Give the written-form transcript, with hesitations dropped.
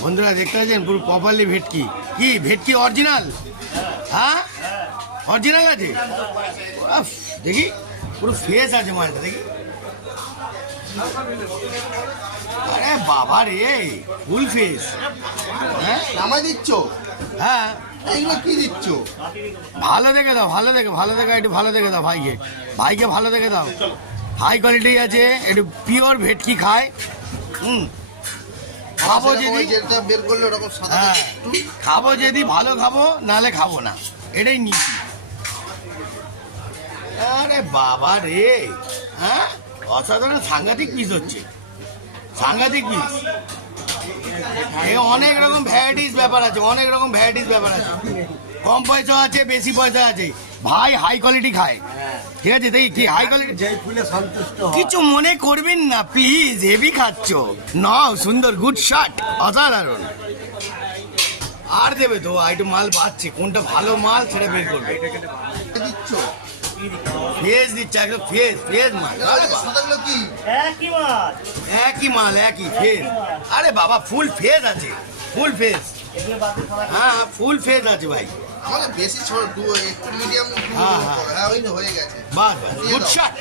বন্ধুরা দেখতে পাচ্ছেন পুরো প্রপারলি ভেটকি। কি ভেটকি অরিজিনাল? হ্যাঁ অরিজিনাল আছে। উফ, দেখি পুরো ফ্রেশ আছে মালটা, দেখি। আরে বাবা রে, ফুল ফ্রেশ। হ্যাঁ নামাই দিচ্ছ? হ্যাঁ এইগুলো কি দিচ্ছ? ভালো দেখে দাও, ভালো দেখে একটু ভালো দেখে দাও ভাইকে ভালো দেখে দাও। হাই কোয়ালিটি আছে, একটু পিওর ভেটকি খায়। খাবো যদি, যেটা বের করলে ওরকম সাদা হ্যাঁ খাবো যদি ভালো খাবো, নাহলে খাবো না, এটাই নীতি। আরে বাবা রে, হ্যাঁ অসাধারণ সাংঘাতিক পিস হচ্ছে, সাংঘাতিক পিস। অনেক রকম ভ্যারাইটিস ব্যাপার আছে, অনেক রকম ভ্যারাইটিস ব্যাপার আছে। কম পয়সা আছে, বেশি পয়সা আছে। ভাই হাই কোয়ালিটি খায়, ঠিক আছে? দেখি কি হাই কোয়ালিটি। যেই ফুলে সন্তুষ্ট হয়। কিছু মনে করবেন না প্লিজ, হেভি খাচ্ছ। নাও, সুন্দর, গুড শট, অসাধারণ। আর দেবে তো, একটু মাল পাচ্ছে, কোনটা ভালো মাল সেটা বের করবে। দিচ্ছ? ফেস দিচ্ছে, একদম ফেস মাল। সাদাগুলো কি? একই মাল, একই ফেস। আরে বাবা ফুল ফেস আছে, ফুল ফেস। হ্যাঁ ফুল ফেস আছে ভাই। আমাদের বেশি ছোট একটু মিডিয়াম। হ্যাঁ, হ্যাঁ ওই হয়ে গেছে। বাস বাস, গুড শট।